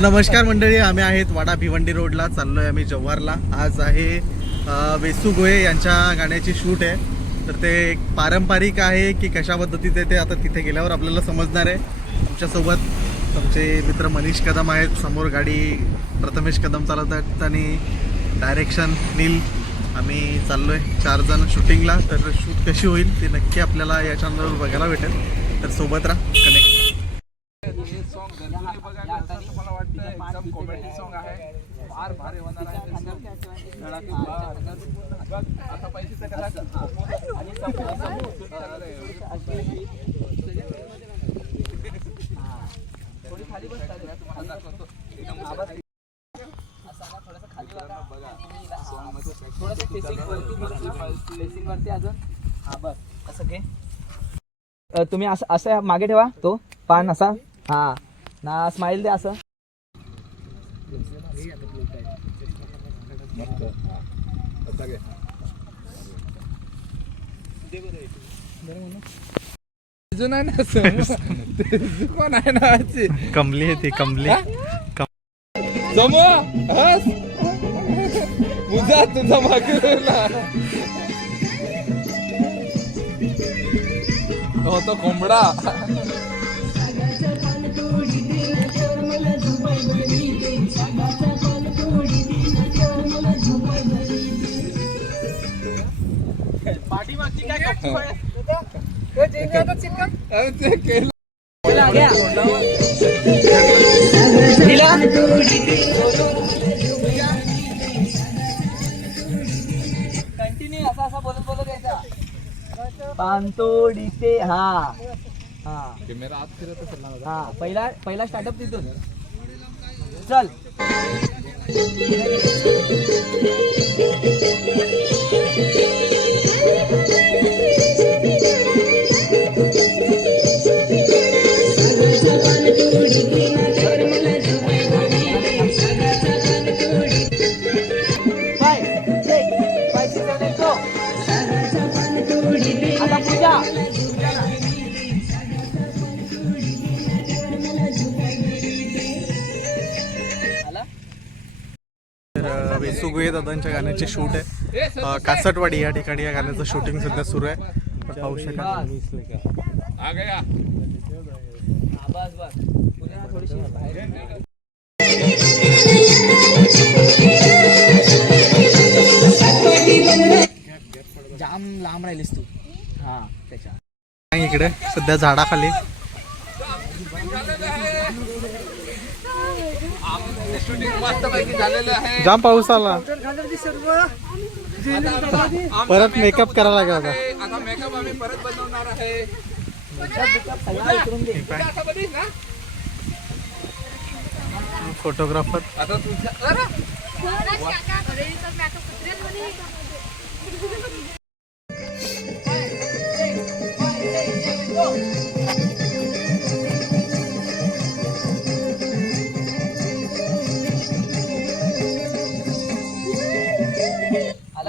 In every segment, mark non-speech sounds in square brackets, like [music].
नमस्कार मंडळी आम्ही आहेत वाडा भिवंडी रोडला चाललोय आम्ही जव्हारला. आज आहे वेसू गोये यांच्या गाण्याची शूट आहे. तर ते एक पारंपरिक आहे की कशा पद्धतीचे ते आता तिथे गेल्यावर आपल्याला समजणार आहे. आमच्यासोबत आमचे मित्र मनीष कदम आहेत समोर गाडी प्रथमेश कदम चालवतात आणि डायरेक्शन नील. आम्ही चाललो आहे चार जण शूटिंगला तर शूट कशी होईल ते नक्की आपल्याला या चॅनलवर बघायला भेटेल. तर सोबत राहा कनेक्ट हे सॉन्ग घरगुती बघायला असं मला वाटतं एकदम कॉमेडी सॉन्ग आहे. फार भारी होणार आहे आता पैसे थोडी खाली बस एकदम आवाज थोडंसं अजून. हा बस. असं घे. तुम्ही असं असं मागे ठेवा. तो. पान असा. हा. ना स्माइल दे असं अजून आहे ना समोर. कोण आहे ना आजची? कमली आहे ती कमली समोर हस मुजा तुझा मागे राहिला. कोंबडा कंटिन्यू असा असा बोलत बोलत यायचा. पानतोडी ते हा. हा. कॅमेरा आत फिरत असेल ना हा पहिला पहिला स्टार्टअप तिथून. चल. वेसुगुये दादांच्या गाण्याची शूट आहे. कासटवाडी या ठिकाणी या गाण्याचं शूटिंग सध्या सुरू आहे. पाहू शकाल. जाम लांब राहिलीस तू. हा त्याच्या. इकडे सध्या झाडाखाली शूटिंग मस्तपैकी झालेलं आहे जाम पाऊस आला. परत मेकअप करायला लागला. आता. मेकअप आम्ही परत बनवणार आहे. फोटोग्राफर आता तुझ्या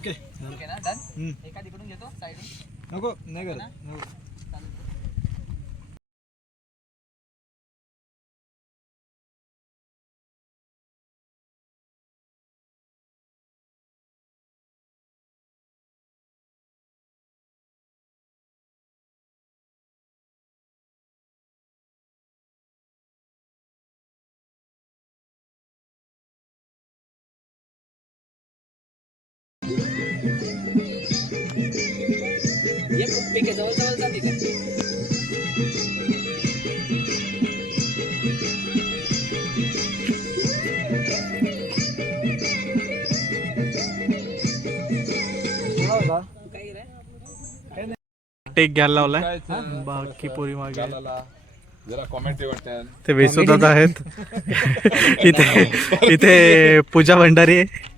ओके ओके ना? डन एका तिकडून घेतो साईडून नको नाही करत ये जवळ जवळ रे टेक घ्यायला लावलाय बाकी पोरी मागे. जरा कॉमेंट ते वेसू दादा आहेत. [laughs] इथे इथे पूजा भंडारी आहे.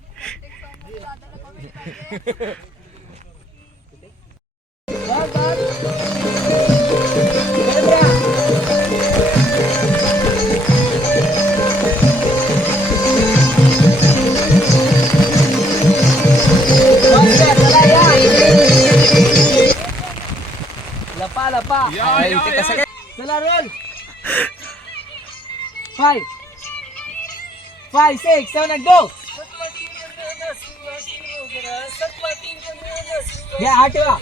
लपा लपा या, अरे, या, इथे या. कसं काय चला रोल फाय हा ठेवा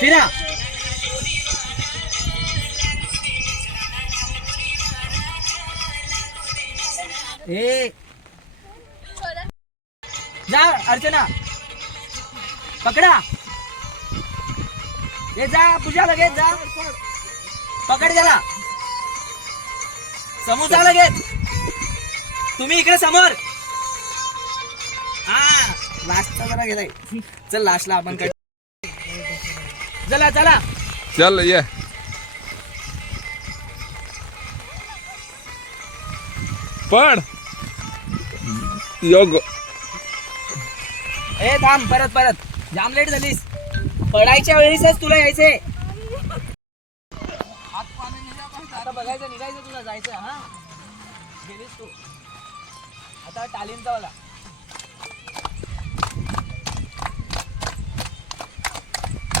फिरा. ए. जा अर्चना. पकडा. ये जा पूजा लगेच जा. पकड समोर जा लगेच. तुम्ही इकडे समोर. हा लास्टचा जरा गेलाय. चल लास्टला आपण कट चला चला. चल ये. पण योग ए थांब परत परत. जाम लेट झालीस. पडायच्या वेळेसच तुला यायचंय आता बघायचं निघायचं तुला जायचं हा. गेलीस तू. आता टालीमचा वाला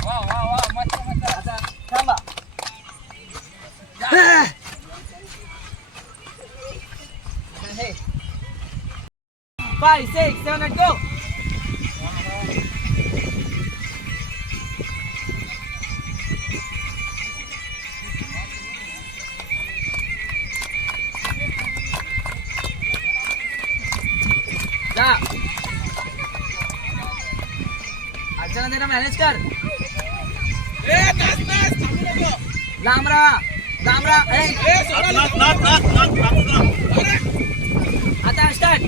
वा वा वा मस्त मस्त. आता थांबा. Five six seven eight go राहा ए, आता स्टार्ट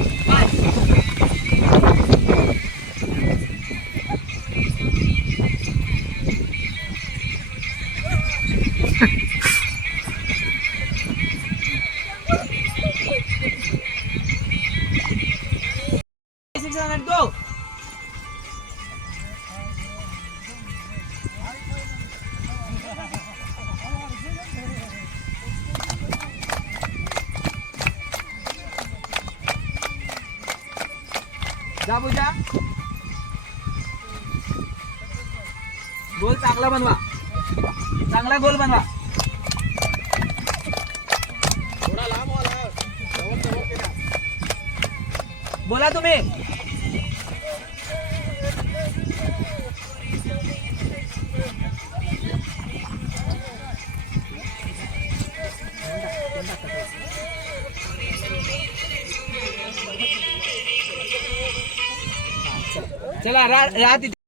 गोल चांगला बनवा. चांगला गोल बनवा. बोला तुम्ही. चला रा तिथे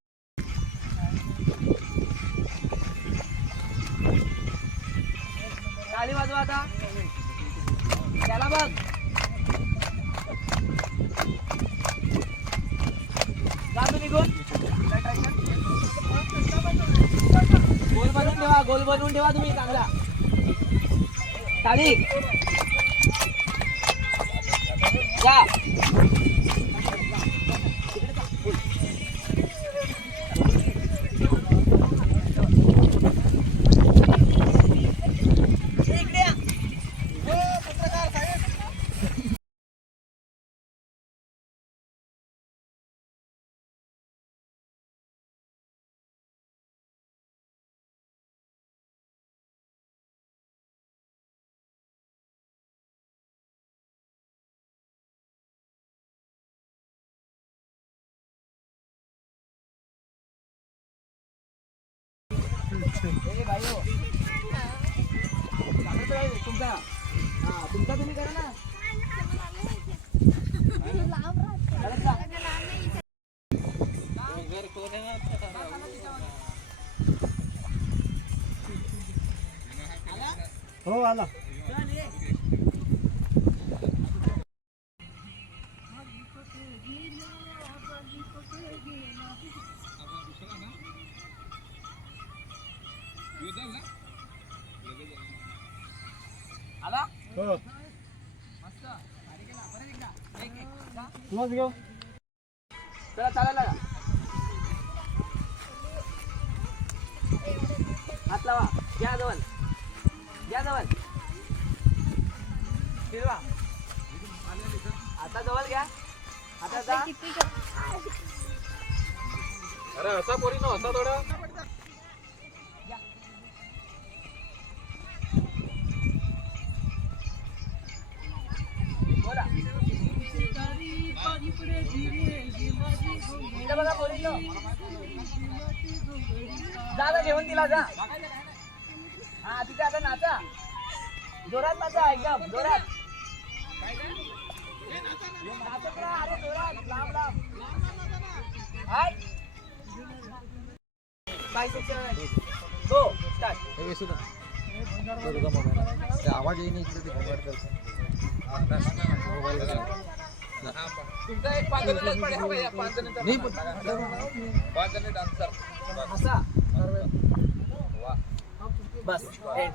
बनवून ठेवा बनवून ठेवा तुम्ही चांगला. टाळी जा. तुमचा तुमचा तुम्ही करा ना चालत जा. हो आला आला? हो. मस्त. भारी केला परत एकदा. एक एक. जा. तुलाच घेऊ? चला चालायला लागा. हात लावा. घ्या जवळ. घ्या जवळ. फिरवा. आता जवळ घ्या. आता जा. अरे असा पोरी ना असा थोडा. जा घेऊन तिला जा. हा तिथे आता नाचा. जोरात नाचा एकदम जोरात. नाचत राहा, अरे जोरात. लांब लांब. हाय. सेक्शन गो स्टार्ट आवाज येईन इकडे तुमचा एक पाच जणांनाच पाहिजे हा भैया, पाच जणांचा पाच जण डान्सर असा बस end.